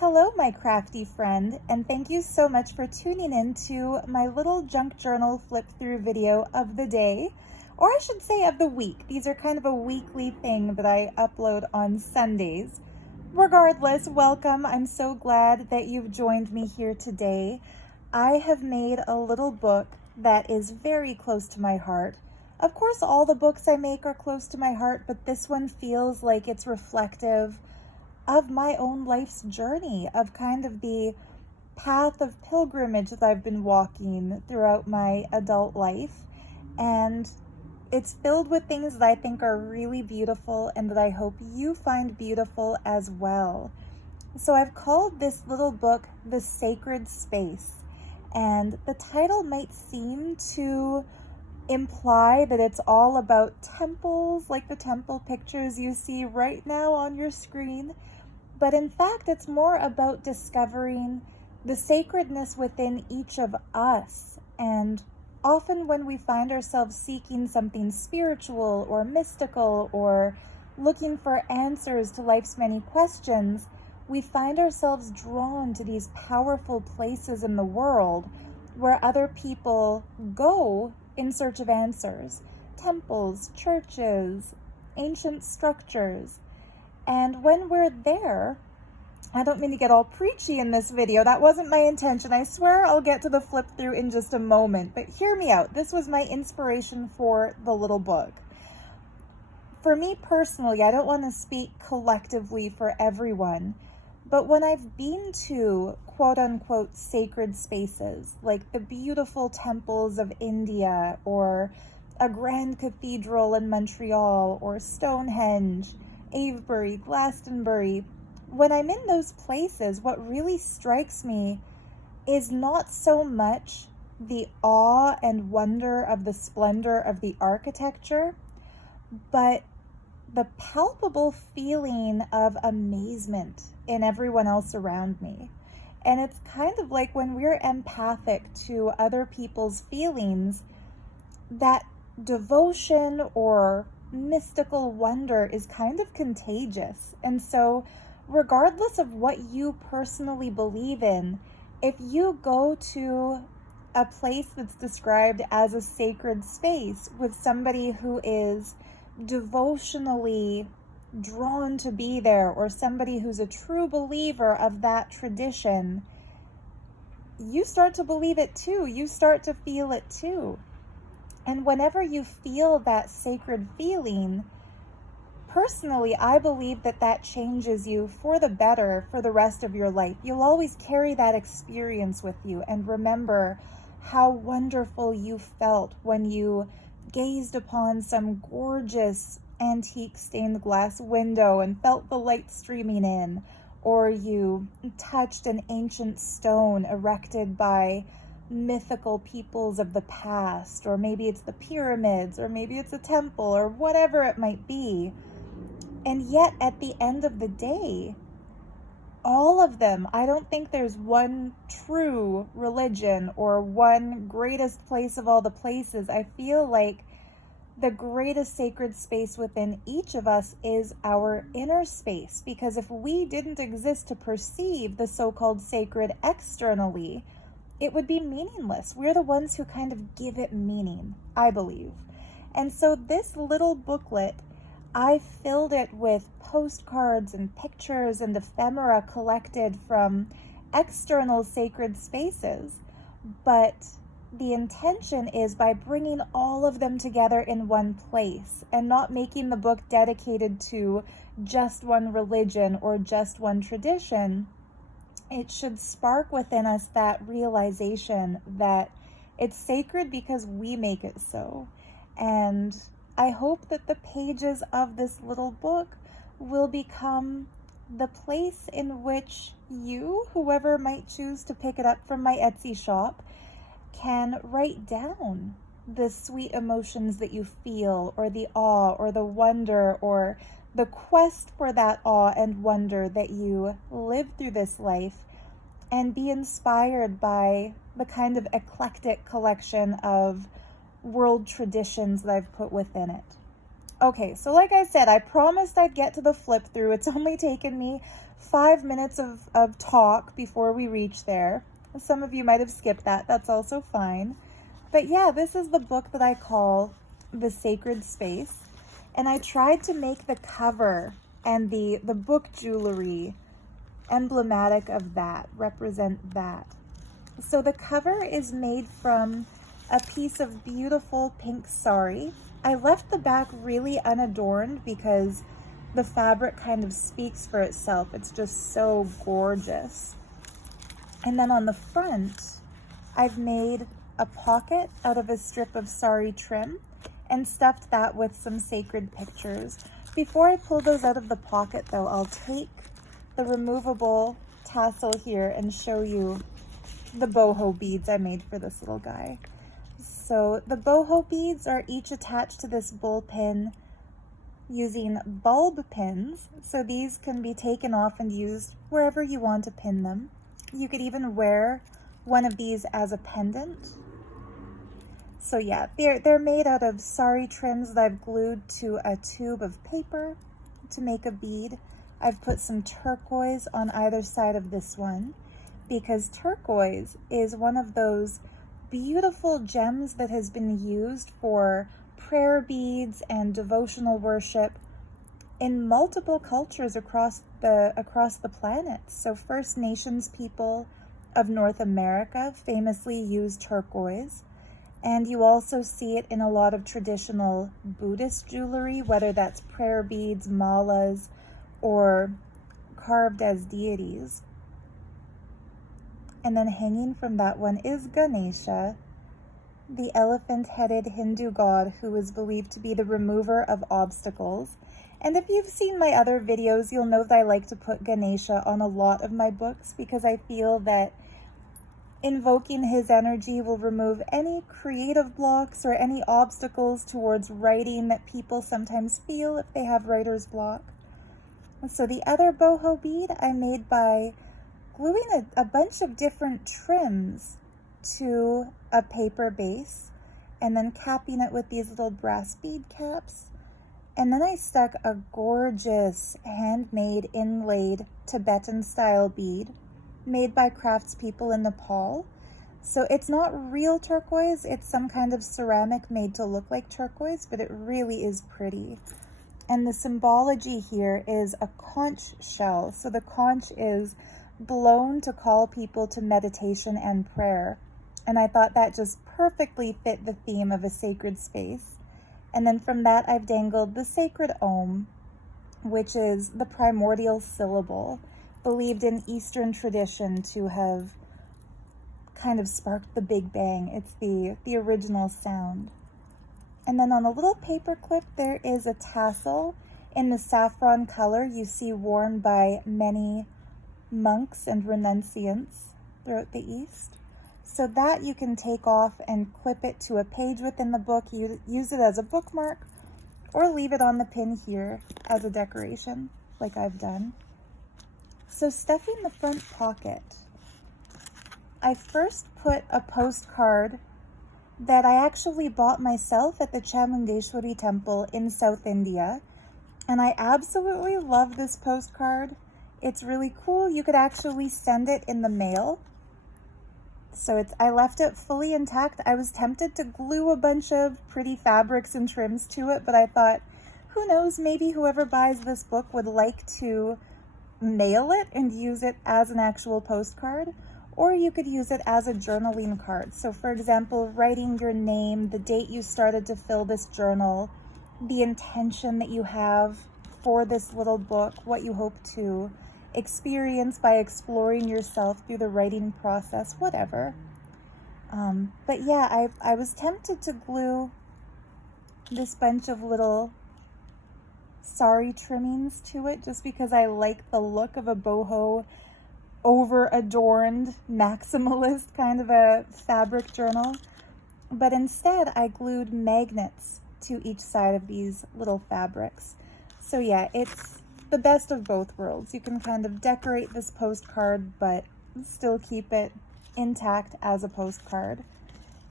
Hello, my crafty friend, and thank you so much for tuning in to my little junk journal flip through video of the day, or I should say of the week. These are kind of a weekly thing that I upload on Sundays. Regardless, welcome. I'm so glad that you've joined me here today. I have made a little book that is very close to my heart. Of course, all the books I make are close to my heart, but this one feels like it's reflective of my own life's journey, of kind of the path of pilgrimage that I've been walking throughout my adult life. And it's filled with things that I think are really beautiful and that I hope you find beautiful as well. So I've called this little book The Sacred Space, and the title might seem to imply that it's all about temples, like the temple pictures you see right now on your screen. But in fact, it's more about discovering the sacredness within each of us. And often when we find ourselves seeking something spiritual or mystical or looking for answers to life's many questions, we find ourselves drawn to these powerful places in the world where other people go in search of answers. Temples, churches, ancient structures. And when we're there, I don't mean to get all preachy in this video. That wasn't my intention. I swear I'll get to the flip through in just a moment. But hear me out. This was my inspiration for the little book. For me personally, I don't want to speak collectively for everyone, but when I've been to quote-unquote sacred spaces, like the beautiful temples of India, or a grand cathedral in Montreal, or Stonehenge, Avebury, Glastonbury, when I'm in those places, what really strikes me is not so much the awe and wonder of the splendor of the architecture, but the palpable feeling of amazement in everyone else around me. And it's kind of like when we're empathic to other people's feelings, that devotion or mystical wonder is kind of contagious. And so regardless of what you personally believe in, if you go to a place that's described as a sacred space with somebody who is devotionally drawn to be there, or somebody who's a true believer of that tradition, you start to believe it too. You start to feel it too. And whenever you feel that sacred feeling, personally, I believe that that changes you for the better for the rest of your life. You'll always carry that experience with you and remember how wonderful you felt when you gazed upon some gorgeous antique stained glass window and felt the light streaming in, or you touched an ancient stone erected by mythical peoples of the past, or maybe it's the pyramids, or maybe it's a temple, or whatever it might be. And yet at the end of the day, all of them, I don't think there's one true religion or one greatest place of all the places. I feel like the greatest sacred space within each of us is our inner space, because if we didn't exist to perceive the so-called sacred externally, it would be meaningless. We're the ones who kind of give it meaning, I believe. And so this little booklet, I filled it with postcards and pictures and ephemera collected from external sacred spaces. But the intention is, by bringing all of them together in one place and not making the book dedicated to just one religion or just one tradition, it should spark within us that realization that it's sacred because we make it so. And I hope that the pages of this little book will become the place in which you, whoever might choose to pick it up from my Etsy shop, can write down the sweet emotions that you feel, or the awe, or the wonder, or the quest for that awe and wonder that you live through this life, and be inspired by the kind of eclectic collection of world traditions that I've put within it. Okay, so like I said, I promised I'd get to the flip through. It's only taken me 5 minutes of talk before we reach there. Some of you might have skipped that. That's also fine. But yeah, this is the book that I call The Sacred Space. And I tried to make the cover and the book jewelry emblematic of that, represent that. So the cover is made from a piece of beautiful pink sari. I left the back really unadorned because the fabric kind of speaks for itself. It's just so gorgeous. And then on the front, I've made a pocket out of a strip of sari trim and stuffed that with some sacred pictures. Before I pull those out of the pocket though, I'll take the removable tassel here and show you the boho beads I made for this little guy. So the boho beads are each attached to this bull pin using bulb pins. So these can be taken off and used wherever you want to pin them. You could even wear one of these as a pendant. So yeah, they're made out of sari trims that I've glued to a tube of paper to make a bead. I've put some turquoise on either side of this one because turquoise is one of those beautiful gems that has been used for prayer beads and devotional worship in multiple cultures across the planet. So First Nations people of North America famously use turquoise. And you also see it in a lot of traditional Buddhist jewelry, whether that's prayer beads, malas, or carved as deities. And then hanging from that one is Ganesha, the elephant-headed Hindu god who is believed to be the remover of obstacles. And if you've seen my other videos, you'll know that I like to put Ganesha on a lot of my books because I feel that invoking his energy will remove any creative blocks or any obstacles towards writing that people sometimes feel if they have writer's block. So the other boho bead I made by gluing a bunch of different trims to a paper base and then capping it with these little brass bead caps. And then I stuck a gorgeous handmade inlaid Tibetan style bead made by craftspeople in Nepal. So it's not real turquoise, it's some kind of ceramic made to look like turquoise, but it really is pretty. And the symbology here is a conch shell. So the conch is blown to call people to meditation and prayer. And I thought that just perfectly fit the theme of a sacred space. And then from that, I've dangled the sacred Om, which is the primordial syllable, believed in Eastern tradition to have kind of sparked the Big Bang. It's the original sound. And then on a little paper clip, there is a tassel in the saffron color you see worn by many monks and renunciants throughout the East. So that you can take off and clip it to a page within the book, use it as a bookmark, or leave it on the pin here as a decoration, like I've done. So stuffing the front pocket, I first put a postcard that I actually bought myself at the Chamundeshwari temple in South India. And I absolutely love this postcard. It's really cool. You could actually send it in the mail. So I left it fully intact. I was tempted to glue a bunch of pretty fabrics and trims to it, but I thought, who knows, maybe whoever buys this book would like to mail it and use it as an actual postcard, or you could use it as a journaling card. So for example, writing your name, the date you started to fill this journal, the intention that you have for this little book, what you hope to experience by exploring yourself through the writing process, whatever. But yeah, I was tempted to glue this bunch of little sari trimmings to it just because I like the look of a boho over-adorned maximalist kind of a fabric journal. But instead I glued magnets to each side of these little fabrics. So yeah, it's the best of both worlds. You can kind of decorate this postcard but still keep it intact as a postcard.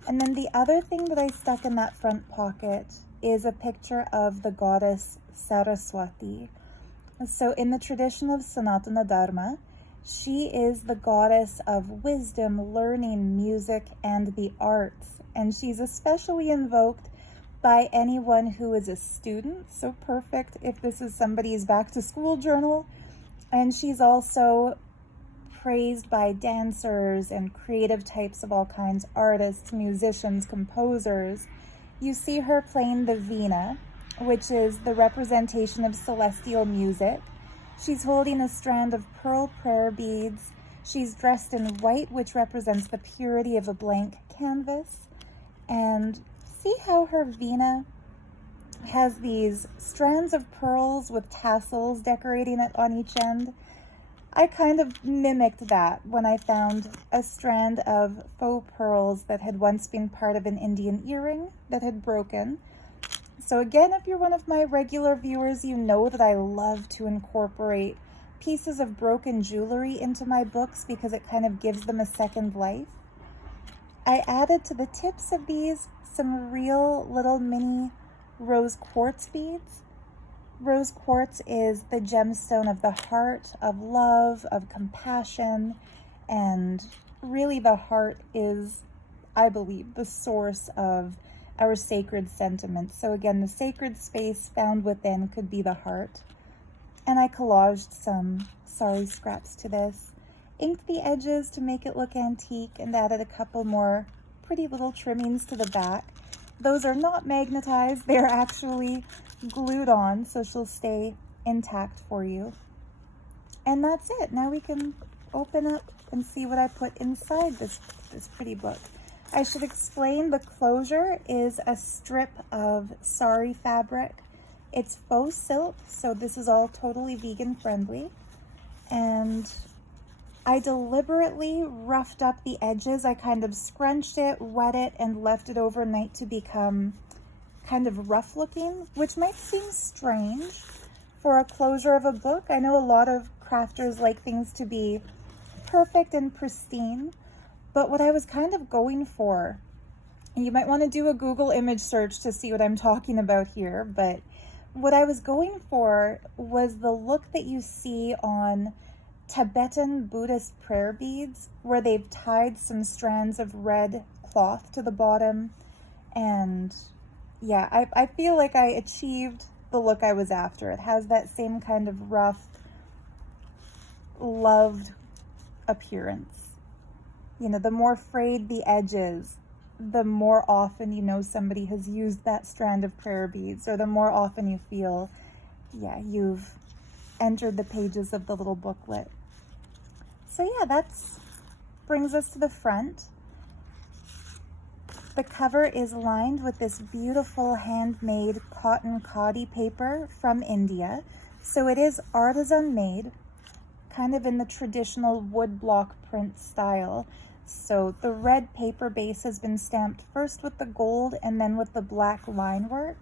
And then the other thing that I stuck in that front pocket is a picture of the goddess Saraswati. So in the tradition of Sanatana Dharma, she is the goddess of wisdom, learning, music, and the arts. And she's especially invoked by anyone who is a student. So perfect if this is somebody's back to school journal. And she's also praised by dancers and creative types of all kinds, artists, musicians, composers. You see her playing the veena, which is the representation of celestial music. She's holding a strand of pearl prayer beads. She's dressed in white, which represents the purity of a blank canvas. And see how her veena has these strands of pearls with tassels decorating it on each end? I kind of mimicked that when I found a strand of faux pearls that had once been part of an Indian earring that had broken. So again, if you're one of my regular viewers, you know that I love to incorporate pieces of broken jewelry into my books because it kind of gives them a second life. I added to the tips of these some real little mini rose quartz beads. Rose quartz is the gemstone of the heart, of love, of compassion, and really the heart is, I believe, the source of our sacred sentiments. So again, the sacred space found within could be the heart. And I collaged some sari scraps to this, inked the edges to make it look antique, and added a couple more pretty little trimmings to the back. Those are not magnetized, they're actually glued on, so she'll stay intact for you. And that's it. Now we can open up and see what I put inside this pretty book. I should explain the closure is a strip of sari fabric. It's faux silk, so this is all totally vegan friendly. And I deliberately roughed up the edges. I kind of scrunched it, wet it, and left it overnight to become kind of rough looking, which might seem strange for a closure of a book. I know a lot of crafters like things to be perfect and pristine, but what I was kind of going for, and you might want to do a Google image search to see what I'm talking about here, but what I was going for was the look that you see on Tibetan Buddhist prayer beads, where they've tied some strands of red cloth to the bottom. And yeah, I feel like I achieved the look I was after. It has that same kind of rough, loved appearance. You know, the more frayed the edges, the more often you know somebody has used that strand of prayer beads, or the more often you feel, yeah, you've entered the pages of the little booklet. So yeah, that's brings us to the front. The cover is lined with this beautiful handmade cotton khadi paper from India. So it is artisan made, kind of in the traditional woodblock print style. So the red paper base has been stamped first with the gold and then with the black line work.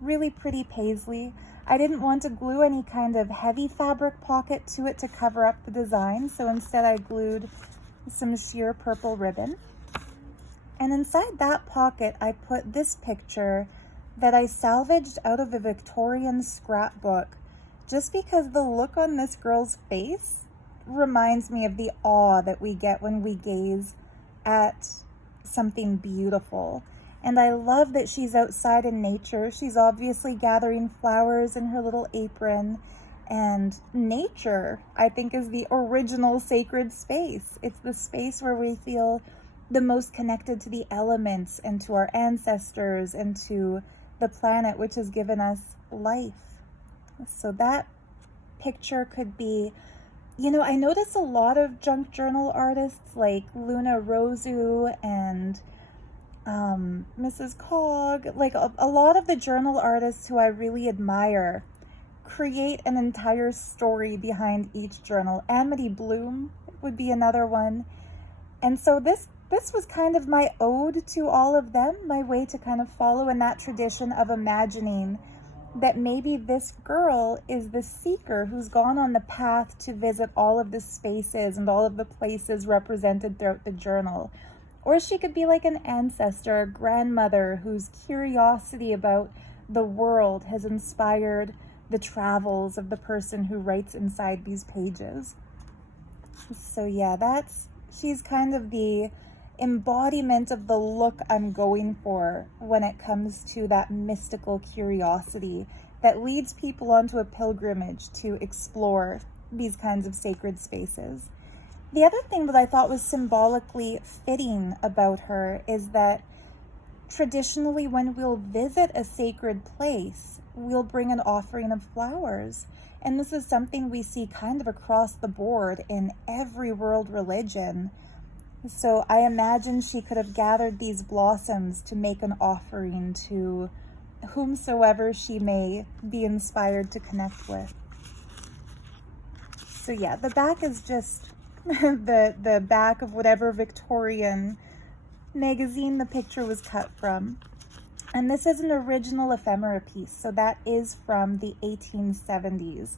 Really pretty paisley. I didn't want to glue any kind of heavy fabric pocket to it to cover up the design, so instead I glued some sheer purple ribbon. And inside that pocket, I put this picture that I salvaged out of a Victorian scrapbook, just because the look on this girl's face reminds me of the awe that we get when we gaze at something beautiful. And I love that she's outside in nature. She's obviously gathering flowers in her little apron. And nature, I think, is the original sacred space. It's the space where we feel the most connected to the elements and to our ancestors and to the planet, which has given us life. So that picture could be, you know, I notice a lot of junk journal artists like Luna Rosu and Mrs. Cog, like a lot of the journal artists who I really admire create an entire story behind each journal. Amity Bloom would be another one. And so this was kind of my ode to all of them, my way to kind of follow in that tradition of imagining that maybe this girl is the seeker who's gone on the path to visit all of the spaces and all of the places represented throughout the journal. Or she could be like an ancestor, a grandmother whose curiosity about the world has inspired the travels of the person who writes inside these pages. So yeah, she's kind of the embodiment of the look I'm going for when it comes to that mystical curiosity that leads people onto a pilgrimage to explore these kinds of sacred spaces. The other thing that I thought was symbolically fitting about her is that traditionally when we'll visit a sacred place, we'll bring an offering of flowers. And this is something we see kind of across the board in every world religion. So I imagine she could have gathered these blossoms to make an offering to whomsoever she may be inspired to connect with. So yeah, the back is just the back of whatever Victorian magazine the picture was cut from. And this is an original ephemera piece, so that is from the 1870s,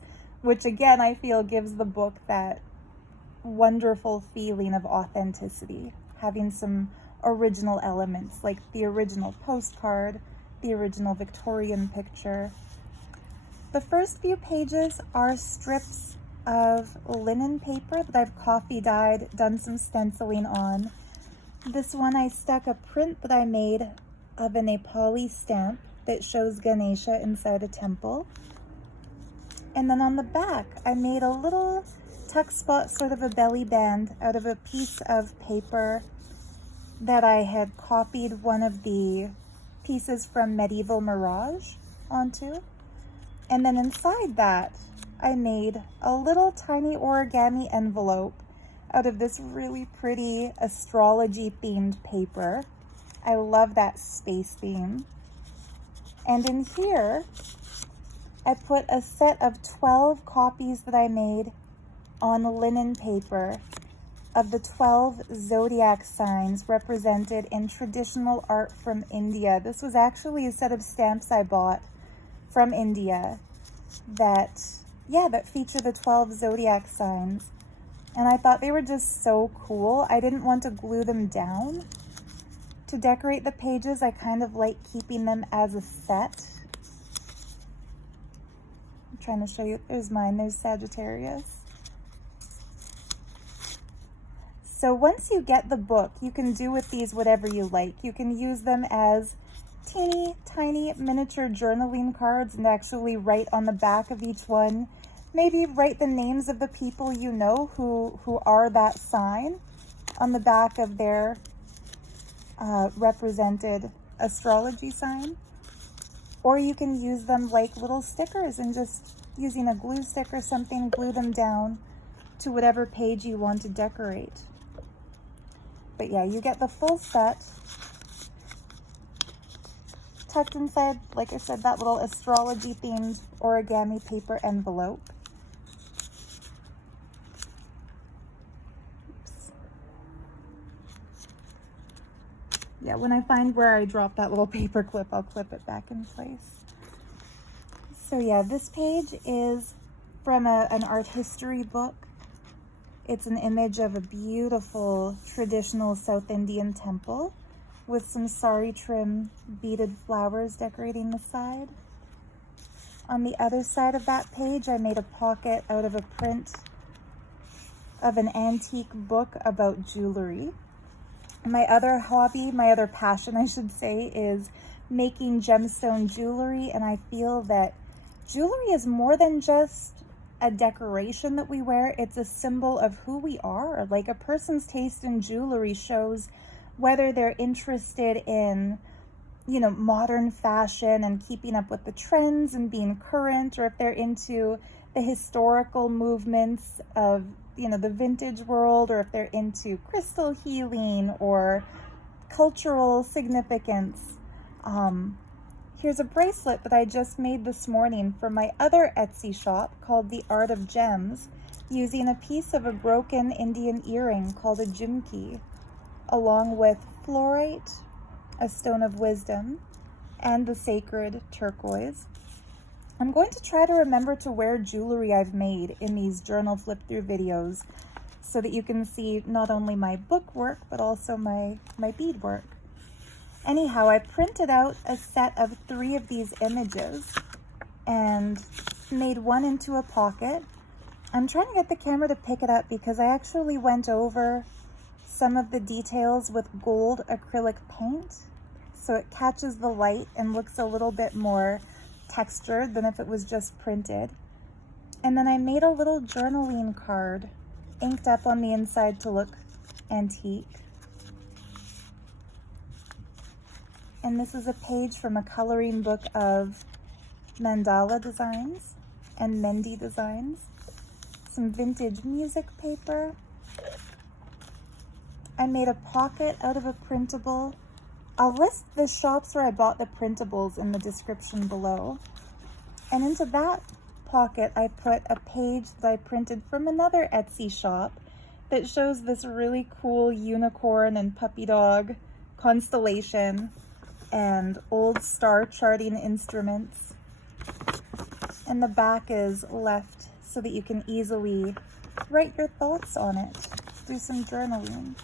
which again I feel gives the book that wonderful feeling of authenticity, having some original elements like the original postcard, the original Victorian picture. The first few pages are strips of linen paper that I've coffee dyed, done some stenciling on. This one I stuck a print that I made of a Nepali stamp that shows Ganesha inside a temple. And then on the back, I made a little tuck spot, sort of a belly band, out of a piece of paper that I had copied one of the pieces from Medieval Mirage onto. And then inside that, I made a little tiny origami envelope out of this really pretty astrology themed paper. I love that space theme. And in here, I put a set of 12 copies that I made on linen paper of the 12 zodiac signs represented in traditional art from India. This was actually a set of stamps I bought from India that feature the 12 zodiac signs. And I thought they were just so cool. I didn't want to glue them down. To decorate the pages, I kind of like keeping them as a set. I'm trying to show you. There's mine. There's Sagittarius. So once you get the book, you can do with these whatever you like. You can use them as teeny tiny miniature journaling cards and actually write on the back of each one. Maybe write the names of the people you know who are that sign on the back of their represented astrology sign. Or you can use them like little stickers and just using a glue stick or something, glue them down to whatever page you want to decorate. But yeah, you get the full set tucked inside, like I said, that little astrology themed origami paper envelope. Oops. Yeah, when I find where I dropped that little paper clip, I'll clip it back in place. So yeah, this page is from an art history book. It's an image of a beautiful traditional South Indian temple with some sari trim beaded flowers decorating the side. On the other side of that page, I made a pocket out of a print of an antique book about jewelry. My other hobby, my other passion, I should say, is making gemstone jewelry, and I feel that jewelry is more than just a decoration that we wear. It's a symbol of who we are. Like, a person's taste in jewelry shows whether they're interested in, modern fashion and keeping up with the trends and being current, or if they're into the historical movements of, the vintage world, or if they're into crystal healing or cultural significance. Here's a bracelet that I just made this morning for my other Etsy shop called The Art of Gems, using a piece of a broken Indian earring called a jhumki, along with fluorite, a stone of wisdom, and the sacred turquoise. I'm going to try to remember to wear jewelry I've made in these journal flip through videos so that you can see not only my book work, but also my bead work. Anyhow, I printed out a set of 3 of these images, and made one into a pocket. I'm trying to get the camera to pick it up because I actually went over some of the details with gold acrylic paint, so it catches the light and looks a little bit more textured than if it was just printed. And then I made a little journaling card inked up on the inside to look antique. And this is a page from a coloring book of mandala designs and Mendi designs. Some vintage music paper. I made a pocket out of a printable. I'll list the shops where I bought the printables in the description below. And into that pocket, I put a page that I printed from another Etsy shop that shows this really cool unicorn and puppy dog constellation and old star charting instruments. And the back is left so that you can easily write your thoughts on it, do some journaling.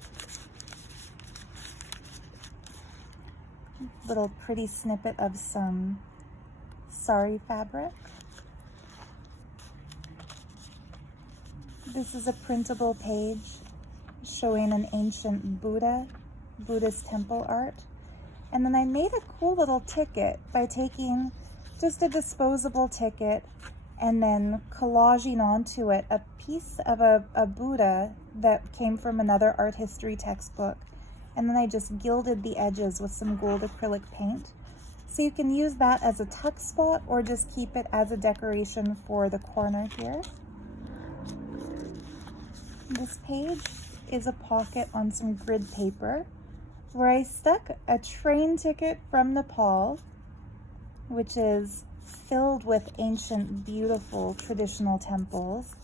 Little pretty snippet of some sari fabric. This is a printable page showing an ancient Buddhist temple art. And then I made a cool little ticket by taking just a disposable ticket and then collaging onto it a piece of a Buddha that came from another art history textbook. And then I just gilded the edges with some gold acrylic paint. So you can use that as a tuck spot or just keep it as a decoration for the corner here. This page is a pocket on some grid paper where I stuck a train ticket from Nepal, which is filled with ancient, beautiful, traditional temples.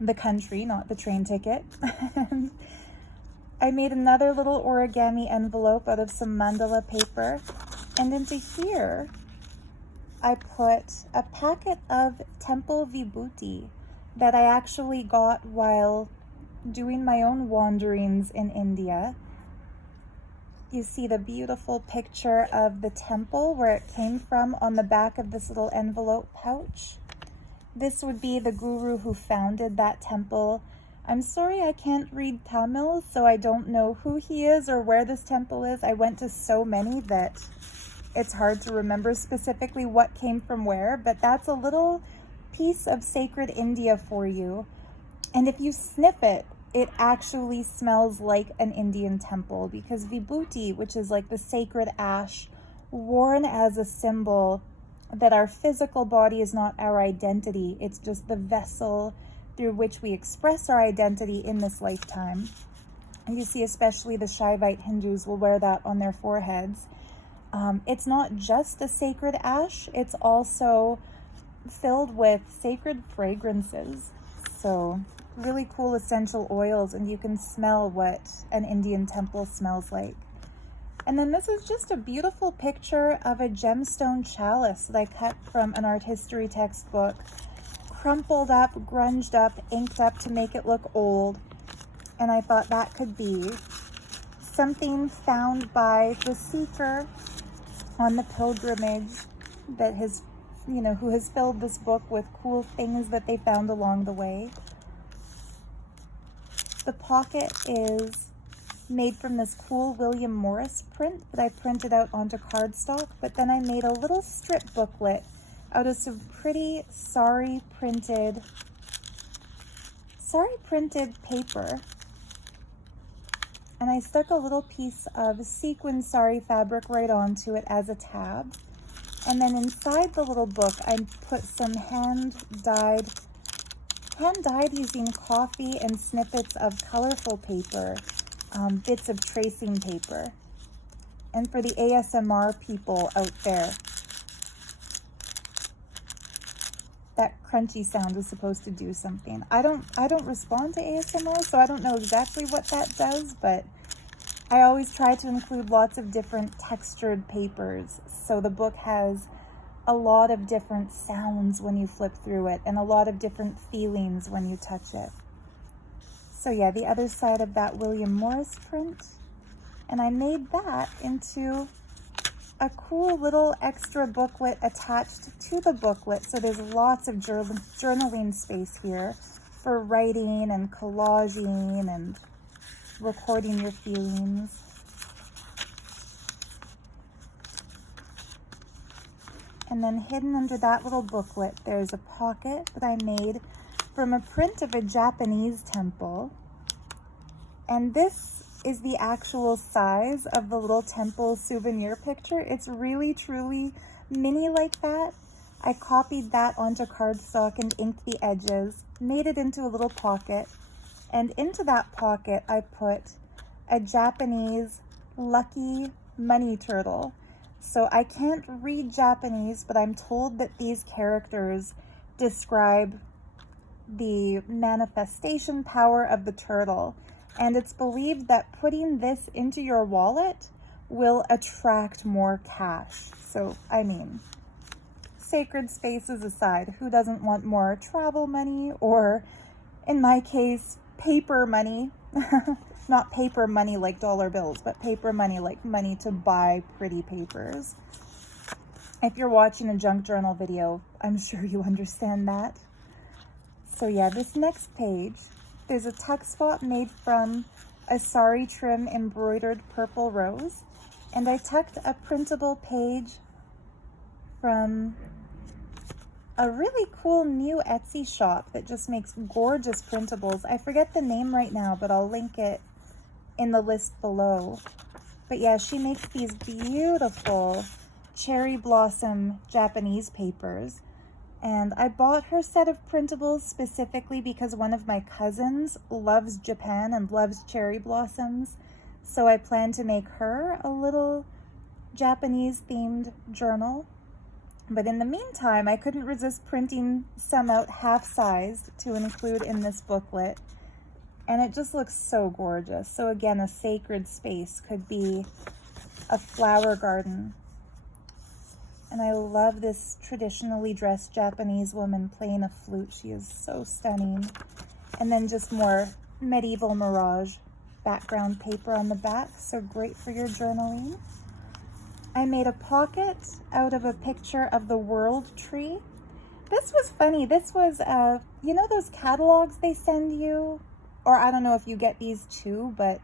The country, not the train ticket. I made another little origami envelope out of some mandala paper, and into here I put a packet of temple vibhuti that I actually got while doing my own wanderings in India. You see the beautiful picture of the temple where it came from on the back of this little envelope pouch. This would be the guru who founded that temple. I'm sorry I can't read Tamil, so I don't know who he is or where this temple is. I went to so many that it's hard to remember specifically what came from where, but that's a little piece of sacred India for you. And if you sniff it, it actually smells like an Indian temple because vibhuti, which is like the sacred ash worn as a symbol that our physical body is not our identity. It's just the vessel through which we express our identity in this lifetime. And you see, especially the Shaivite Hindus will wear that on their foreheads. It's not just a sacred ash, it's also filled with sacred fragrances. So really cool essential oils, and you can smell what an Indian temple smells like. And then this is just a beautiful picture of a gemstone chalice that I cut from an art history textbook, crumpled up, grunged up, inked up to make it look old. And I thought that could be something found by the seeker on the pilgrimage that has, who has filled this book with cool things that they found along the way. The pocket is made from this cool William Morris print that I printed out onto cardstock, but then I made a little strip booklet out of some pretty sari printed paper. And I stuck a little piece of sequin sari fabric right onto it as a tab. And then inside the little book, I put some hand-dyed using coffee and snippets of colorful paper, bits of tracing paper. And for the ASMR people out there, that crunchy sound is supposed to do something. I don't respond to ASMR, so I don't know exactly what that does, but I always try to include lots of different textured papers. So the book has a lot of different sounds when you flip through it and a lot of different feelings when you touch it. So yeah, the other side of that William Morris print. And I made that into a cool little extra booklet attached to the booklet. So there's lots of journaling space here for writing and collaging and recording your feelings. And then hidden under that little booklet, there's a pocket that I made from a print of a Japanese temple. And this is the actual size of the little temple souvenir picture. It's really, truly mini like that. I copied that onto cardstock and inked the edges, made it into a little pocket. And into that pocket, I put a Japanese lucky money turtle. So I can't read Japanese, but I'm told that these characters describe the manifestation power of the turtle. And it's believed that putting this into your wallet will attract more cash. So, I mean, sacred spaces aside, who doesn't want more travel money, or in my case, paper money? Not paper money like dollar bills, but paper money like money to buy pretty papers. If you're watching a junk journal video, I'm sure you understand that. So yeah, this next page, there's a tuck spot made from a sari trim embroidered purple rose, and I tucked a printable page from a really cool new Etsy shop that just makes gorgeous printables. I forget the name right now, but I'll link it in the list below. But yeah, she makes these beautiful cherry blossom Japanese papers. And I bought her set of printables specifically because one of my cousins loves Japan and loves cherry blossoms. So I plan to make her a little Japanese themed journal. But in the meantime, I couldn't resist printing some out half-sized to include in this booklet. And it just looks so gorgeous. So again, a sacred space could be a flower garden. And I love this traditionally dressed Japanese woman playing a flute. She is so stunning. And then just more medieval mirage background paper on the back. So great for your journaling. I made a pocket out of a picture of the world tree. This was funny. This was, you know those catalogs they send you? Or I don't know if you get these too, but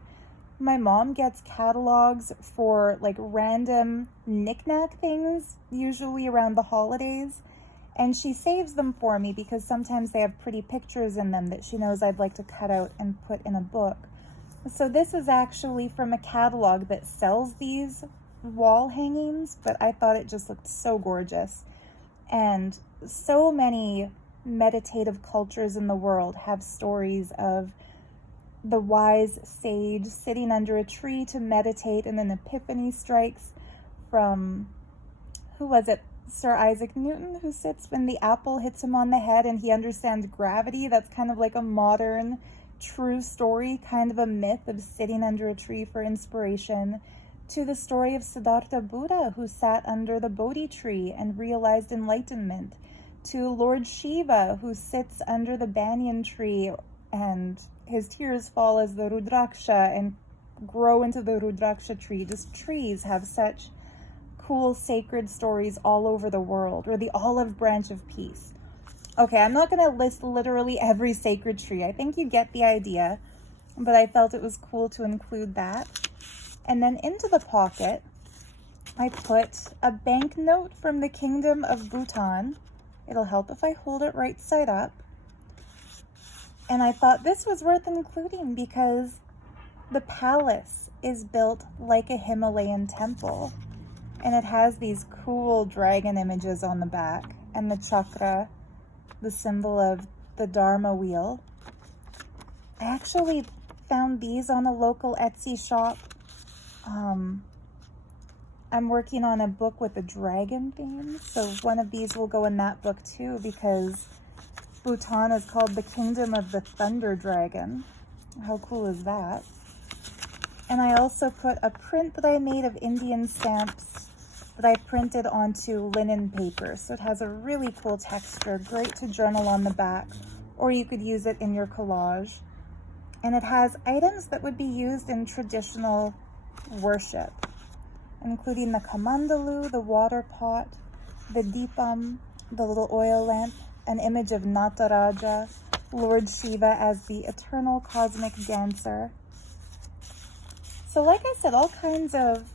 my mom gets catalogs for like random knick-knack things, usually around the holidays. And she saves them for me because sometimes they have pretty pictures in them that she knows I'd like to cut out and put in a book. So this is actually from a catalog that sells these wall hangings, but I thought it just looked so gorgeous. And so many meditative cultures in the world have stories of the wise sage sitting under a tree to meditate, and an epiphany strikes from, who was it? Sir Isaac Newton, who sits when the apple hits him on the head and he understands gravity. That's kind of like a modern true story, kind of a myth of sitting under a tree for inspiration, to the story of Siddhartha Buddha, who sat under the Bodhi tree and realized enlightenment, to Lord Shiva, who sits under the banyan tree and his tears fall as the Rudraksha and grow into the Rudraksha tree. Just trees have such cool sacred stories all over the world. Or the olive branch of peace. Okay, I'm not going to list literally every sacred tree. I think you get the idea, but I felt it was cool to include that. And then into the pocket, I put a banknote from the Kingdom of Bhutan. It'll help if I hold it right side up. And I thought this was worth including because the palace is built like a Himalayan temple. And it has these cool dragon images on the back. And the chakra, the symbol of the Dharma wheel. I actually found these on a local Etsy shop. I'm working on a book with a dragon theme. So one of these will go in that book too, because Bhutan is called the Kingdom of the Thunder Dragon. How cool is that? And I also put a print that I made of Indian stamps that I printed onto linen paper. So it has a really cool texture, great to journal on the back, or you could use it in your collage. And it has items that would be used in traditional worship. including the kamandalu, the water pot, the deepam, the little oil lamp, an image of Nataraja, Lord Shiva as the eternal cosmic dancer. So like I said, all kinds of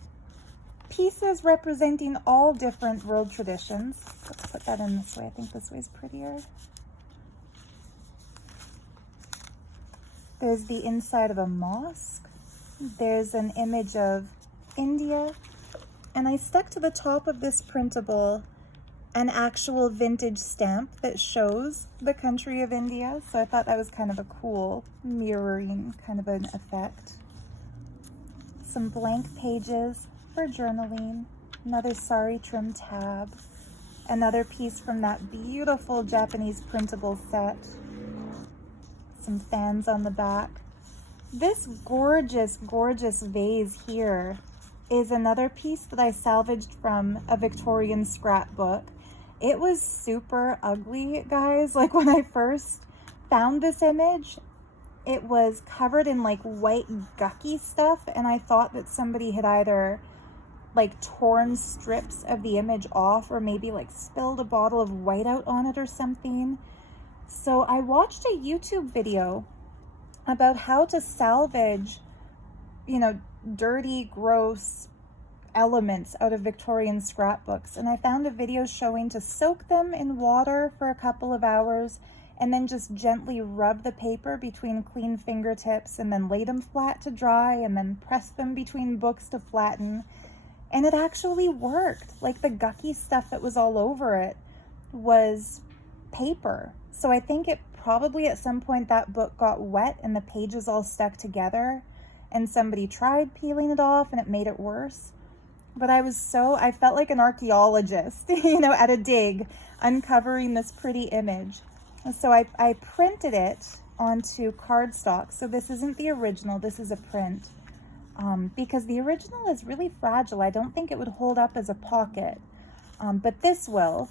pieces representing all different world traditions. Let's put that in this way. I think this way is prettier. There's the inside of a mosque. There's an image of India. And I stuck to the top of this printable an actual vintage stamp that shows the country of India. So I thought that was kind of a cool mirroring kind of an effect. Some blank pages for journaling, another sari trim tab, another piece from that beautiful Japanese printable set, some fans on the back. This gorgeous, gorgeous vase here is another piece that I salvaged from a Victorian scrapbook. It was super ugly, guys. Like when I first found this image, it was covered in like white gucky stuff, and I thought that somebody had either like torn strips of the image off or maybe like spilled a bottle of whiteout on it or something. So I watched a YouTube video about how to salvage, dirty, gross elements out of Victorian scrapbooks. And I found a video showing to soak them in water for a couple of hours and then just gently rub the paper between clean fingertips and then lay them flat to dry and then press them between books to flatten. And it actually worked. Like the gucky stuff that was all over it was paper. So I think it probably at some point that book got wet and the pages all stuck together and somebody tried peeling it off and it made it worse. But I felt like an archaeologist, at a dig, uncovering this pretty image. So I printed it onto cardstock. So this isn't the original, this is a print. Because the original is really fragile. I don't think it would hold up as a pocket. But this will,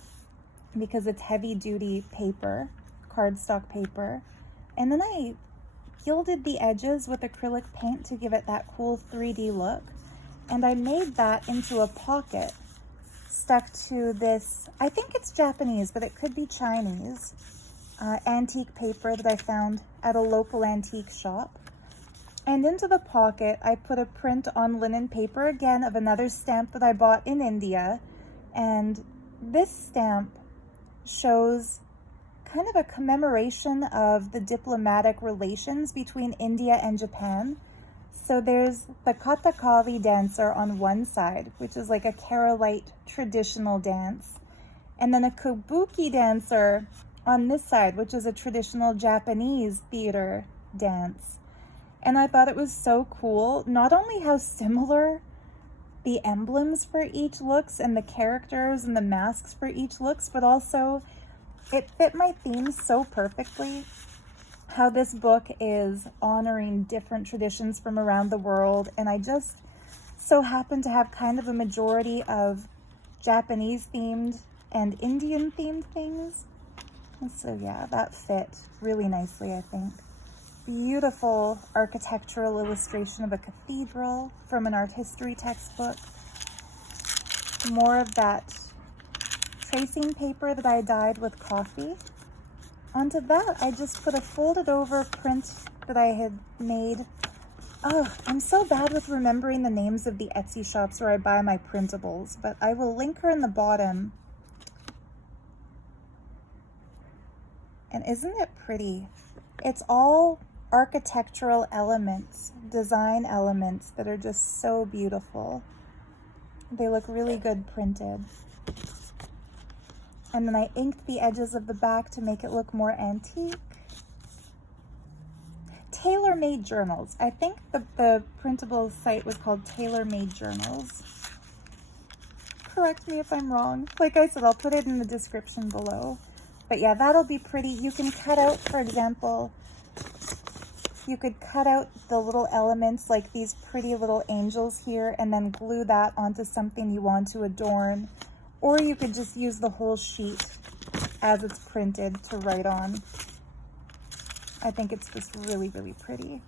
because it's heavy duty paper, cardstock paper. And then I gilded the edges with acrylic paint to give it that cool 3D look. And I made that into a pocket stuck to this, I think it's Japanese, but it could be Chinese, antique paper that I found at a local antique shop. And into the pocket, I put a print on linen paper again of another stamp that I bought in India. And this stamp shows kind of a commemoration of the diplomatic relations between India and Japan. So there's the Kathakali dancer on one side, which is like a Keralite traditional dance. And then a kabuki dancer on this side, which is a traditional Japanese theater dance. And I thought it was so cool, not only how similar the emblems for each looks and the characters and the masks for each looks, but also it fit my theme so perfectly. How this book is honoring different traditions from around the world. And I just so happen to have kind of a majority of Japanese themed and Indian themed things. And so yeah, that fit really nicely, I think. Beautiful architectural illustration of a cathedral from an art history textbook. More of that tracing paper that I dyed with coffee. Onto that, I just put a folded over print that I had made. Oh, I'm so bad with remembering the names of the Etsy shops where I buy my printables, but I will link her in the bottom. And isn't it pretty? It's all architectural elements, design elements that are just so beautiful. They look really good printed. And then I inked the edges of the back to make it look more antique. Tailor-made journals. I think the printable site was called Tailor-Made Journals. Correct me if I'm wrong. Like I said, I'll put it in the description below. But yeah, that'll be pretty. You can cut out, for example, you could cut out the little elements like these pretty little angels here and then glue that onto something you want to adorn. Or you could just use the whole sheet as it's printed to write on. I think it's just really, really pretty.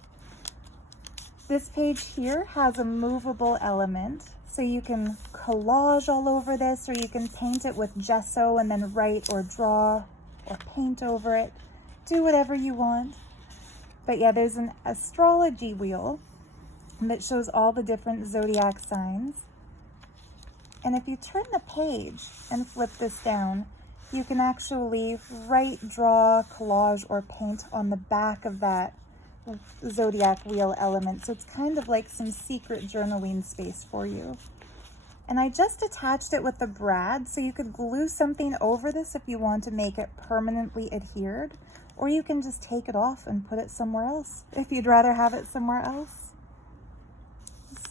This page here has a movable element, so you can collage all over this, or you can paint it with gesso and then write or draw or paint over it. Do whatever you want. But yeah, there's an astrology wheel that shows all the different zodiac signs. And if you turn the page and flip this down, you can actually write, draw, collage, or paint on the back of that zodiac wheel element. So it's kind of like some secret journaling space for you. And I just attached it with the brad, so you could glue something over this if you want to make it permanently adhered, or you can just take it off and put it somewhere else if you'd rather have it somewhere else.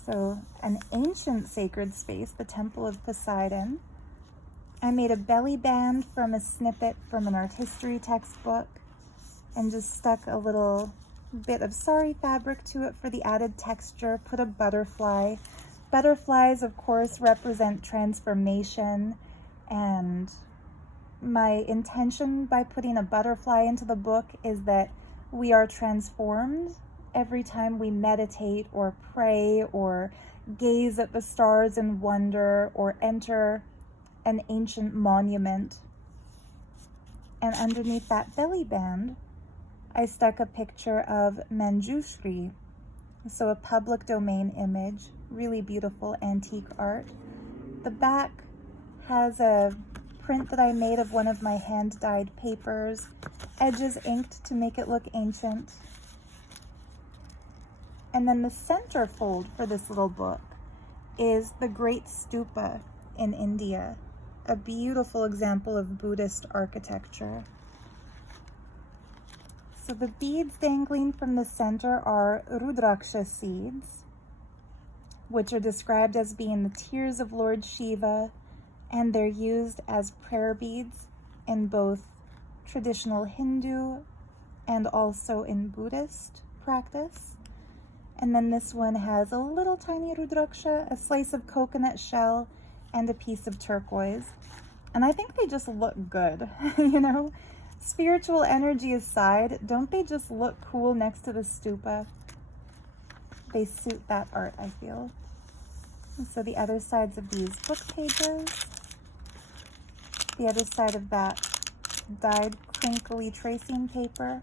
So an ancient sacred space, the Temple of Poseidon. I made a belly band from a snippet from an art history textbook and just stuck a little bit of sari fabric to it for the added texture, put a butterfly. Butterflies, of course, represent transformation, and my intention by putting a butterfly into the book is that we are transformed every time we meditate or pray or gaze at the stars in wonder or enter an ancient monument. And underneath that belly band, I stuck a picture of Manjushri, so a public domain image, really beautiful antique art. The back has a print that I made of one of my hand-dyed papers, edges inked to make it look ancient. And then the center fold for this little book is the Great Stupa in India, a beautiful example of Buddhist architecture. So the beads dangling from the center are Rudraksha seeds, which are described as being the tears of Lord Shiva, and they're used as prayer beads in both traditional Hindu and also in Buddhist practice. And then this one has a little tiny Rudraksha, a slice of coconut shell, and a piece of turquoise. And I think they just look good, you know? Spiritual energy aside, don't they just look cool next to the stupa? They suit that art, I feel. And so the other sides of these book pages, the other side of that dyed crinkly tracing paper,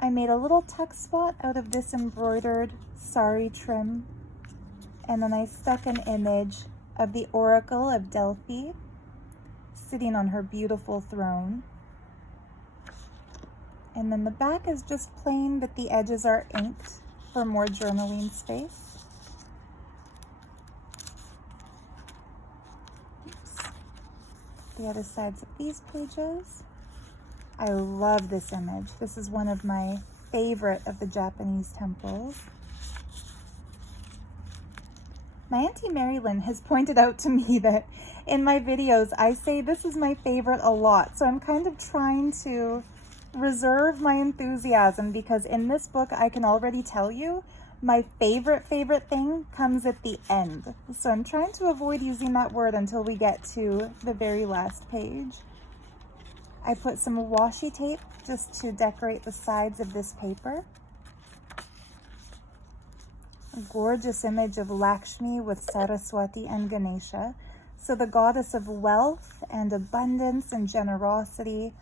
I made a little tuck spot out of this embroidered sari trim, and then I stuck an image of the Oracle of Delphi sitting on her beautiful throne. And then the back is just plain, but the edges are inked for more journaling space. Oops. The other sides of these pages. I love this image. This is one of my favorite of the Japanese temples. My Auntie Marilyn has pointed out to me that in my videos, I say this is my favorite a lot. So I'm kind of trying to reserve my enthusiasm, because in this book, I can already tell you my favorite thing comes at the end. So I'm trying to avoid using that word until we get to the very last page. I put some washi tape just to decorate the sides of this paper. A gorgeous image of Lakshmi with Saraswati and Ganesha. So the goddess of wealth and abundance and generosity,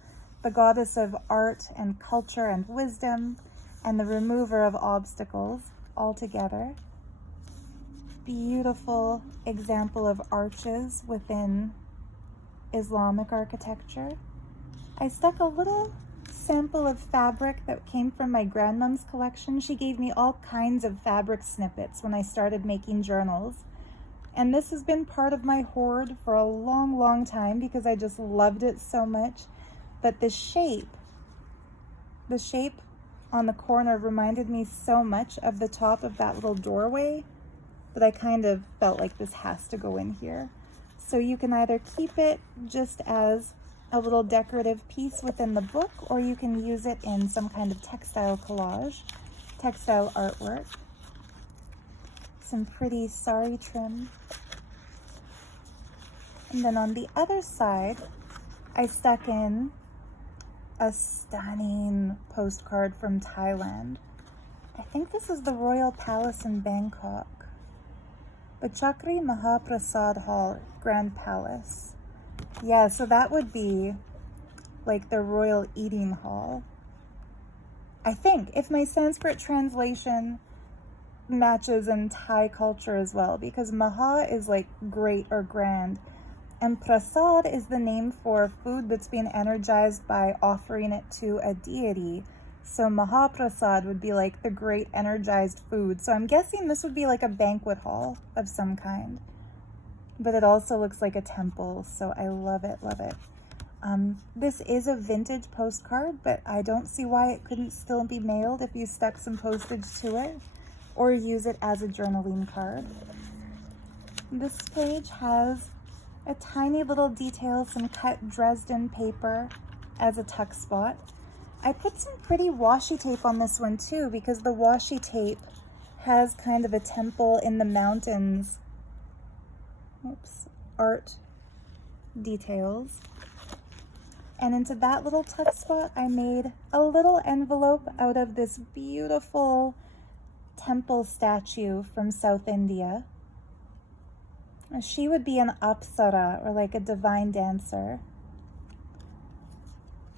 the goddess of art and culture and wisdom, and the remover of obstacles all together. Beautiful example of arches within Islamic architecture. I stuck a little sample of fabric that came from my grandmom's collection. She gave me all kinds of fabric snippets when I started making journals. And this has been part of my hoard for a long time because I just loved it so much. But the shape on the corner reminded me so much of the top of that little doorway that I kind of felt like this has to go in here. So you can either keep it just as a little decorative piece within the book, or you can use it in some kind of textile collage, textile artwork. Some pretty sari trim. And then on the other side, I stuck in a stunning postcard from Thailand. I think this is the Royal Palace in Bangkok. The Chakri Mahaprasad Hall, Grand Palace. Yeah, so that would be like the royal eating hall. I think, if my Sanskrit translation matches in Thai culture as well, because Maha is like great or grand, and prasad is the name for food that's being energized by offering it to a deity. So Mahaprasad would be like the great energized food. So I'm guessing this would be like a banquet hall of some kind. But it also looks like a temple, so I love it, love it. This is a vintage postcard, but I don't see why it couldn't still be mailed if you stuck some postage to it or use it as a journaling card. This page has a tiny little detail, some cut Dresden paper as a tuck spot. I put some pretty washi tape on this one too, because the washi tape has kind of a temple in the mountains, art details. And into that little tuck spot, I made a little envelope out of this beautiful temple statue from South India. She would be an apsara, or like a divine dancer.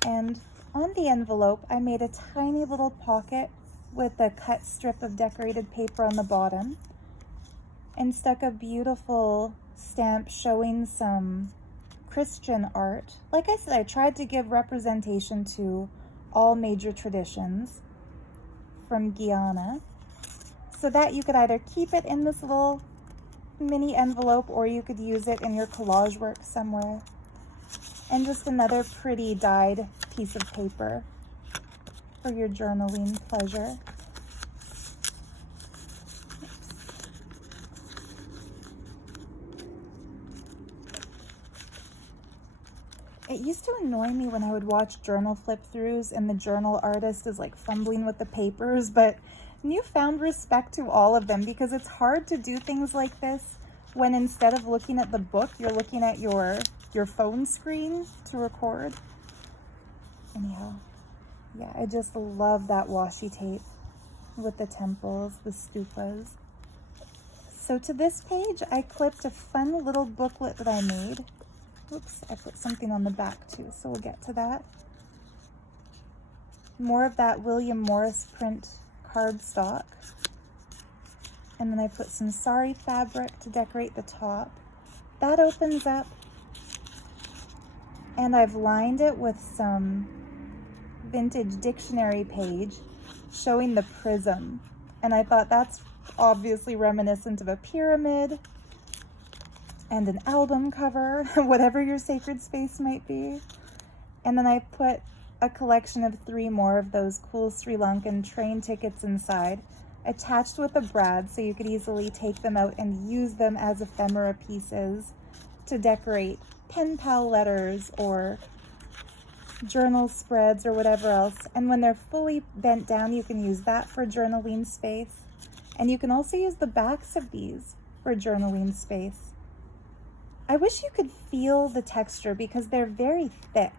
And on the envelope, I made a tiny little pocket with a cut strip of decorated paper on the bottom and stuck a beautiful stamp showing some Christian art. Like I said, I tried to give representation to all major traditions from Guyana, so that you could either keep it in this little mini envelope or you could use it in your collage work somewhere. And just another pretty dyed piece of paper for your journaling pleasure. It used to annoy me when I would watch journal flip-throughs and the journal artist is like fumbling with the papers, but newfound respect to all of them, because it's hard to do things like this when instead of looking at the book, you're looking at your phone screen to record. Anyhow, yeah, I just love that washi tape with the temples, the stupas. So to this page, I clipped a fun little booklet that I made. Oops, I put something on the back too, so we'll get to that. More of that William Morris print cardstock. And then I put some sari fabric to decorate the top. That opens up, and I've lined it with some vintage dictionary page showing the prism. And I thought that's obviously reminiscent of a pyramid and an album cover, whatever your sacred space might be. And then I put a collection of 3 more of those cool Sri Lankan train tickets inside, attached with a brad so you could easily take them out and use them as ephemera pieces to decorate pen pal letters or journal spreads or whatever else. And when they're fully bent down, you can use that for journaling space. And you can also use the backs of these for journaling space. I wish you could feel the texture because they're very thick.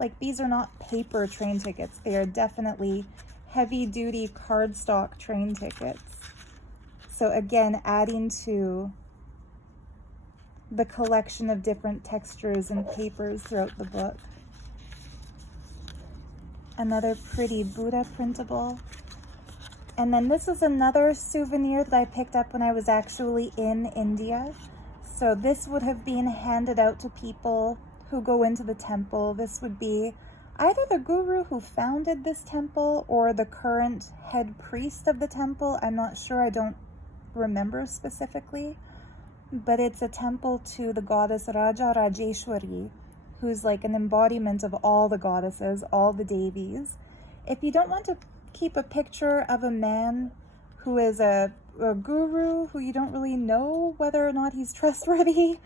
Like, these are not paper train tickets. They are definitely heavy-duty cardstock train tickets. So again, adding to the collection of different textures and papers throughout the book. Another pretty Buddha printable. And then this is another souvenir that I picked up when I was actually in India. So this would have been handed out to people who go into the temple. This would be either the guru who founded this temple or the current head priest of the temple. I'm not sure, I don't remember specifically. But it's a temple to the goddess Raja Rajeshwari, who's like an embodiment of all the goddesses, all the devis. If you don't want to keep a picture of a man who is a guru who you don't really know whether or not he's trustworthy,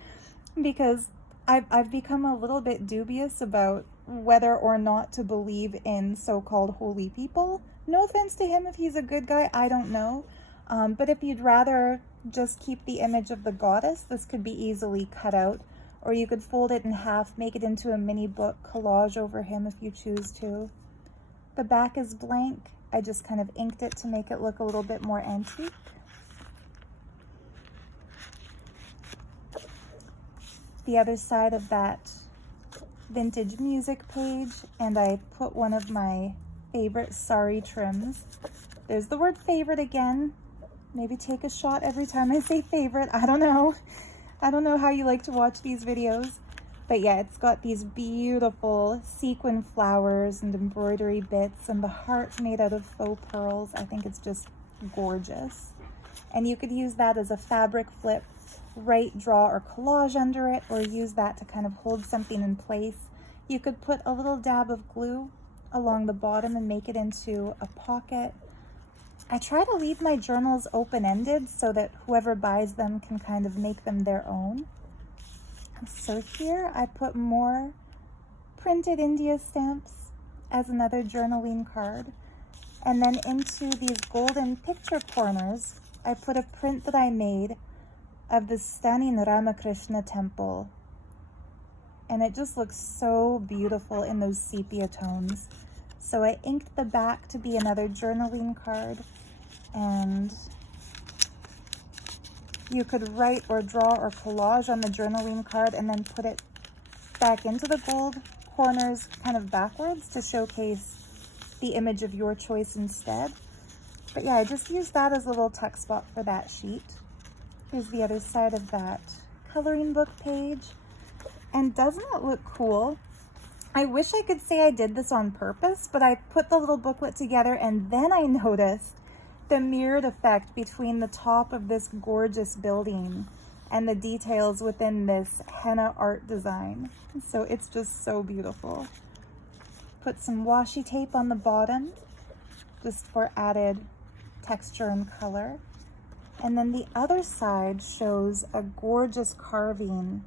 because I've become a little bit dubious about whether or not to believe in so-called holy people. No offense to him if he's a good guy, I don't know. But if you'd rather just keep the image of the goddess, this could be easily cut out, or you could fold it in half, make it into a mini book collage over him if you choose to. The back is blank, I just kind of inked it to make it look a little bit more antique. The other side of that vintage music page, and I put one of my favorite sari trims. There's the word favorite again. Maybe take a shot every time I say favorite. I don't know. I don't know how you like to watch these videos. But yeah, it's got these beautiful sequin flowers and embroidery bits and the heart made out of faux pearls. I think it's just gorgeous. And you could use that as a fabric flip, write, draw, or collage under it, or use that to kind of hold something in place. You could put a little dab of glue along the bottom and make it into a pocket. I try to leave my journals open-ended so that whoever buys them can kind of make them their own. So here I put more printed India stamps as another journaling card. And then into these golden picture corners, I put a print that I made of the stunning Ramakrishna temple. And it just looks so beautiful in those sepia tones. So I inked the back to be another journaling card, and you could write or draw or collage on the journaling card and then put it back into the gold corners kind of backwards to showcase the image of your choice instead. But yeah, I just used that as a little tuck spot for that sheet. Here's the other side of that coloring book page. And doesn't it look cool? I wish I could say I did this on purpose, but I put the little booklet together and then I noticed the mirrored effect between the top of this gorgeous building and the details within this henna art design. So it's just so beautiful. Put some washi tape on the bottom just for added texture and color. And then the other side shows a gorgeous carving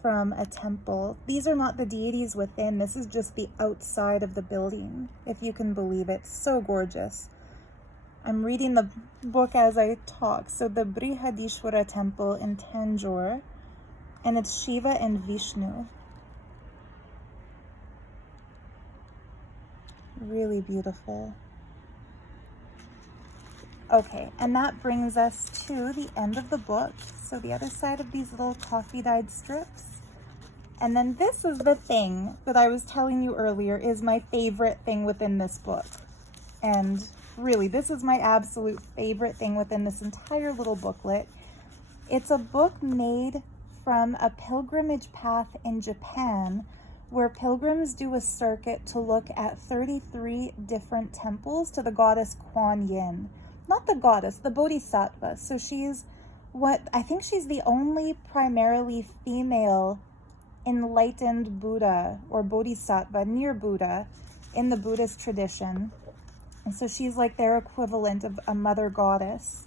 from a temple. These are not the deities within, this is just the outside of the building, if you can believe it. So gorgeous. I'm reading the book as I talk. So the Brihadishwara temple in Tanjore, and it's Shiva and Vishnu. Really beautiful. Okay, and that brings us to the end of the book. So the other side of these little coffee dyed strips. And then this is the thing that I was telling you earlier is my favorite thing within this book. And really, this is my absolute favorite thing within this entire little booklet. It's a book made from a pilgrimage path in Japan where pilgrims do a circuit to look at 33 different temples to the goddess Kuan Yin. Not the goddess, the bodhisattva. So she's I think she's the only primarily female enlightened Buddha or bodhisattva, near Buddha, in the Buddhist tradition. And so she's like their equivalent of a mother goddess.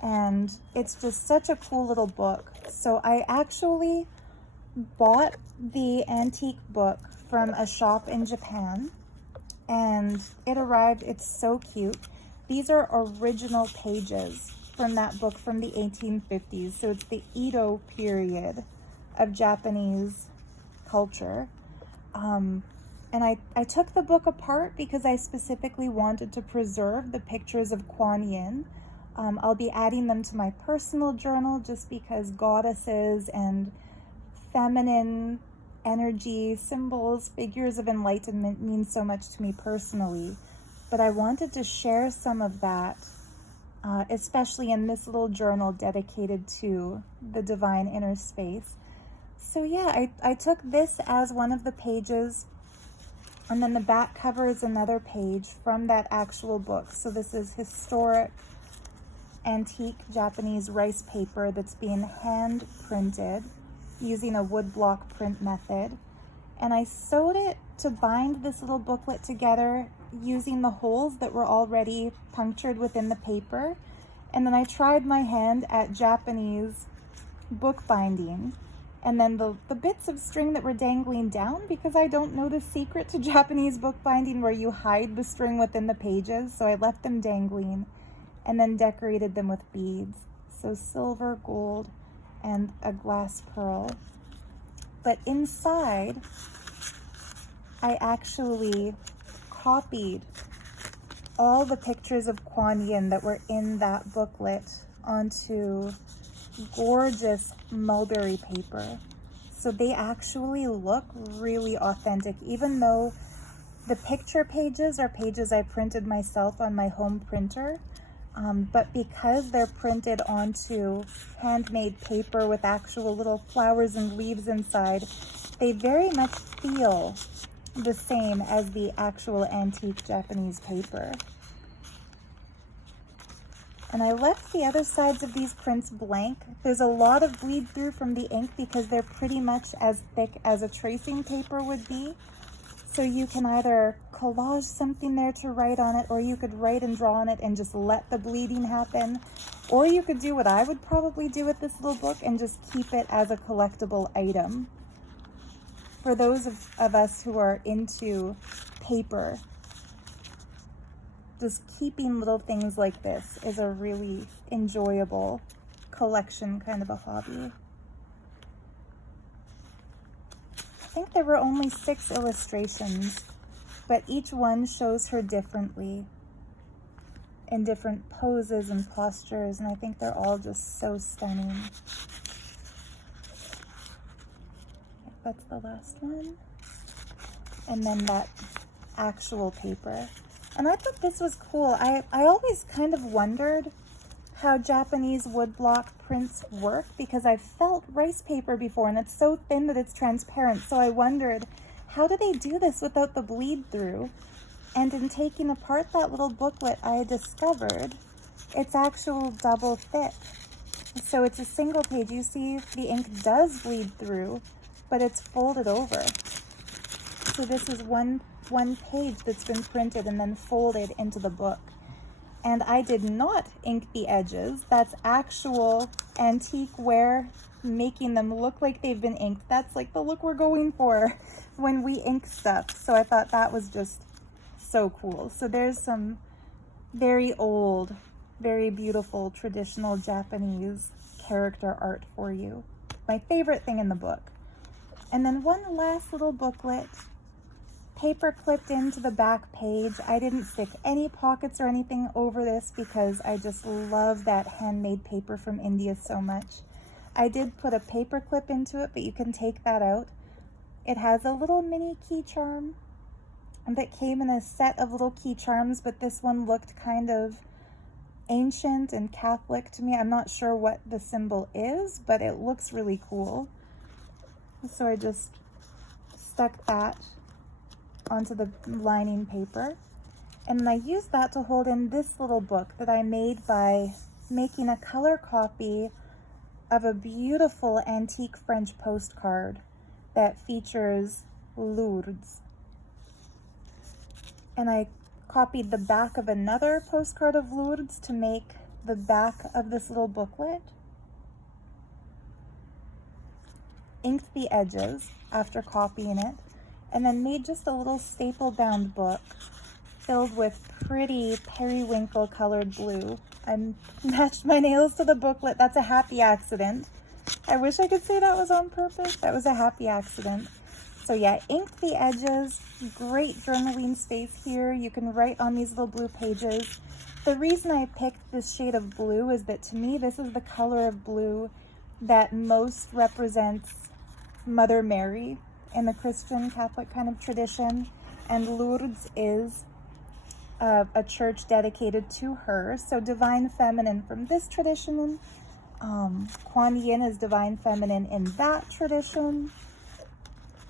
And it's just such a cool little book. So I actually bought the antique book from a shop in Japan, and it arrived. It's so cute. These are original pages from that book from the 1850s. So it's the Edo period of Japanese culture. And I took the book apart because I specifically wanted to preserve the pictures of Kuan Yin. I'll be adding them to my personal journal just because goddesses and feminine energy, symbols, figures of enlightenment mean so much to me personally. But I wanted to share some of that, especially in this little journal dedicated to the divine inner space. So yeah, I took this as one of the pages, and then the back cover is another page from that actual book. So this is historic, antique Japanese rice paper that's being hand printed using a woodblock print method. And I sewed it to bind this little booklet together using the holes that were already punctured within the paper. And then I tried my hand at Japanese bookbinding. And then the bits of string that were dangling down, because I don't know the secret to Japanese bookbinding where you hide the string within the pages. So I left them dangling and then decorated them with beads. So silver, gold, and a glass pearl. But inside, I actually copied all the pictures of Kuan Yin that were in that booklet onto gorgeous mulberry paper. So they actually look really authentic, even though the picture pages are pages I printed myself on my home printer. But because they're printed onto handmade paper with actual little flowers and leaves inside, they very much feel the same as the actual antique Japanese paper. And I left the other sides of these prints blank. There's a lot of bleed through from the ink because they're pretty much as thick as a tracing paper would be. So you can either collage something there to write on it, or you could write and draw on it and just let the bleeding happen. Or you could do what I would probably do with this little book and just keep it as a collectible item. For those of us who are into paper, just keeping little things like this is a really enjoyable collection kind of a hobby. I think there were only 6 illustrations, but each one shows her differently in different poses and postures, and I think they're all just so stunning. That's the last one. And then that actual paper. And I thought this was cool. I always kind of wondered how Japanese woodblock prints work because I've felt rice paper before and it's so thin that it's transparent. So I wondered, how do they do this without the bleed through? And in taking apart that little booklet, I discovered it's actual double thick. So it's a single page. You see the ink does bleed through, but it's folded over. So this is one page that's been printed and then folded into the book. And I did not ink the edges. That's actual antique ware making them look like they've been inked. That's like the look we're going for when we ink stuff. So I thought that was just so cool. So there's some very old, very beautiful traditional Japanese character art for you. My favorite thing in the book. And then one last little booklet, paper clipped into the back page. I didn't stick any pockets or anything over this because I just love that handmade paper from India so much. I did put a paper clip into it, but you can take that out. It has a little mini key charm that came in a set of little key charms, but this one looked kind of ancient and Catholic to me. I'm not sure what the symbol is, but it looks really cool. So I just stuck that onto the lining paper, and I used that to hold in this little book that I made by making a color copy of a beautiful antique French postcard that features Lourdes. And I copied the back of another postcard of Lourdes to make the back of this little booklet, inked the edges after copying it, and then made just a little staple bound book filled with pretty periwinkle colored blue. I matched my nails to the booklet. That's a happy accident. I wish I could say that was on purpose. That was a happy accident. So yeah, inked the edges, great journaling space here. You can write on these little blue pages. The reason I picked this shade of blue is that to me, this is the color of blue that most represents Mother Mary in the Christian Catholic kind of tradition, and Lourdes is a church dedicated to her. So divine feminine from this tradition, Kuan Yin is divine feminine in that tradition,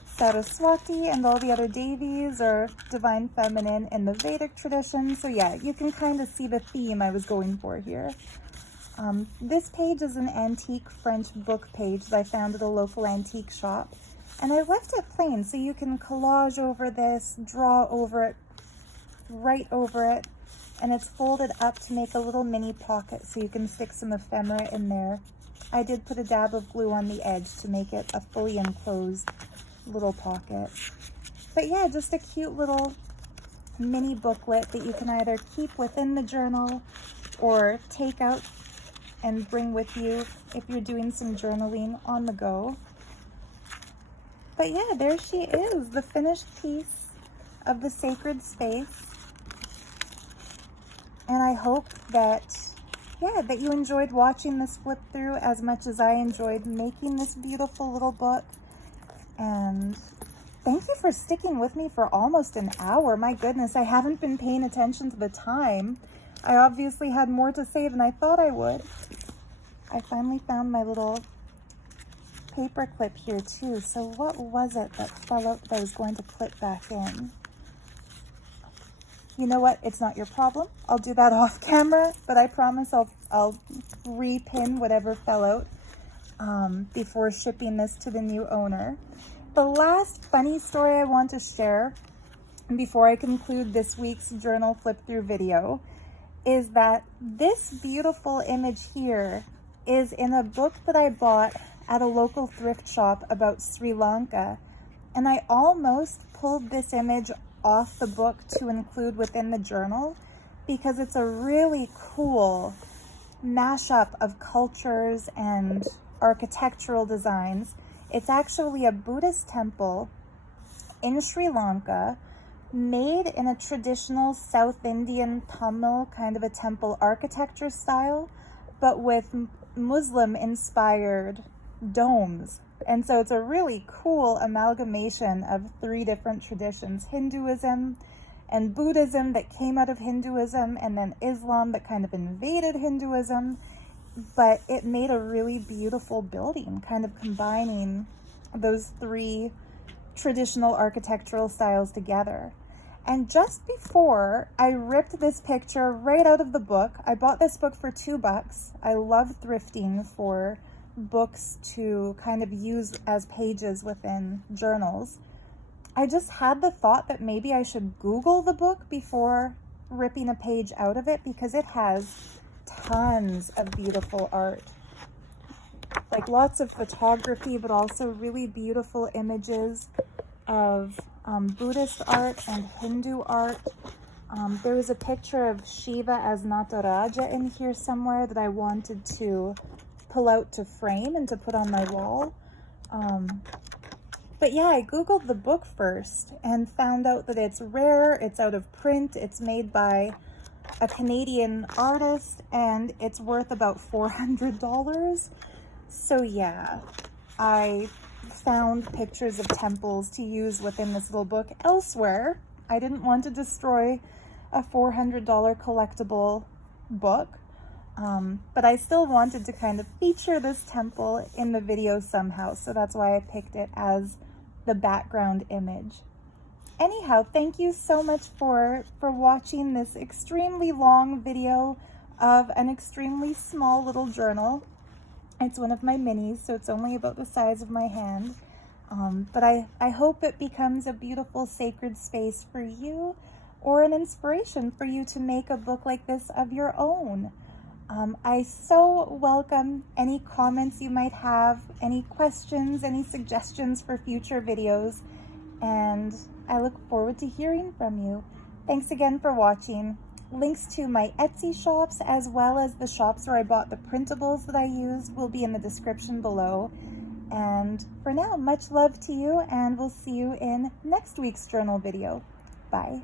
Saraswati and all the other deities are divine feminine in the Vedic tradition. So yeah, you can kind of see the theme I was going for here. This page is an antique French book page that I found at a local antique shop. And I left it plain, so you can collage over this, draw over it, write over it, and it's folded up to make a little mini pocket so you can stick some ephemera in there. I did put a dab of glue on the edge to make it a fully enclosed little pocket. But yeah, just a cute little mini booklet that you can either keep within the journal or take out and bring with you if you're doing some journaling on the go. But yeah, there she is, the finished piece of the sacred space. And I hope that, yeah, that you enjoyed watching this flip through as much as I enjoyed making this beautiful little book. And thank you for sticking with me for almost an hour. My goodness, I haven't been paying attention to the time. I obviously had more to say than I thought I would. I finally found my little paper clip here too. So what was it that fell out that I was going to clip back in? You know what? It's not your problem. I'll do that off camera, but I promise I'll repin whatever fell out before shipping this to the new owner. The last funny story I want to share before I conclude this week's journal flip through video is that this beautiful image here is in a book that I bought at a local thrift shop about Sri Lanka, and I almost pulled this image off the book to include within the journal because it's a really cool mashup of cultures and architectural designs. It's actually a Buddhist temple in Sri Lanka made in a traditional South Indian Tamil kind of a temple architecture style, but with Muslim inspired domes. And so it's a really cool amalgamation of three different traditions: Hinduism and Buddhism that came out of Hinduism, and then Islam that kind of invaded Hinduism. But it made a really beautiful building, kind of combining those three traditional architectural styles together. And just before I ripped this picture right out of the book, I bought this book for $2. I love thrifting for books to kind of use as pages within journals. I just had the thought that maybe I should Google the book before ripping a page out of it, because it has tons of beautiful art, like lots of photography, but also really beautiful images of Buddhist art and Hindu art. There was a picture of Shiva as Nataraja in here somewhere that I wanted to pull out to frame and to put on my wall. But yeah, I Googled the book first and found out that it's rare, it's out of print, it's made by a Canadian artist, and it's worth about $400. So yeah, I found pictures of temples to use within this little book elsewhere. I didn't want to destroy a $400 collectible book, but I still wanted to kind of feature this temple in the video somehow, so that's why I picked it as the background image. Anyhow, thank you so much for watching this extremely long video of an extremely small little journal. It's one of my minis, so it's only about the size of my hand. But I hope it becomes a beautiful sacred space for you, or an inspiration for you to make a book like this of your own. I so welcome any comments you might have, any questions, any suggestions for future videos, and I look forward to hearing from you. Thanks again for watching. Links to my Etsy shops, as well as the shops where I bought the printables that I use, will be in the description below. And for now, much love to you, and we'll see you in next week's journal video. Bye.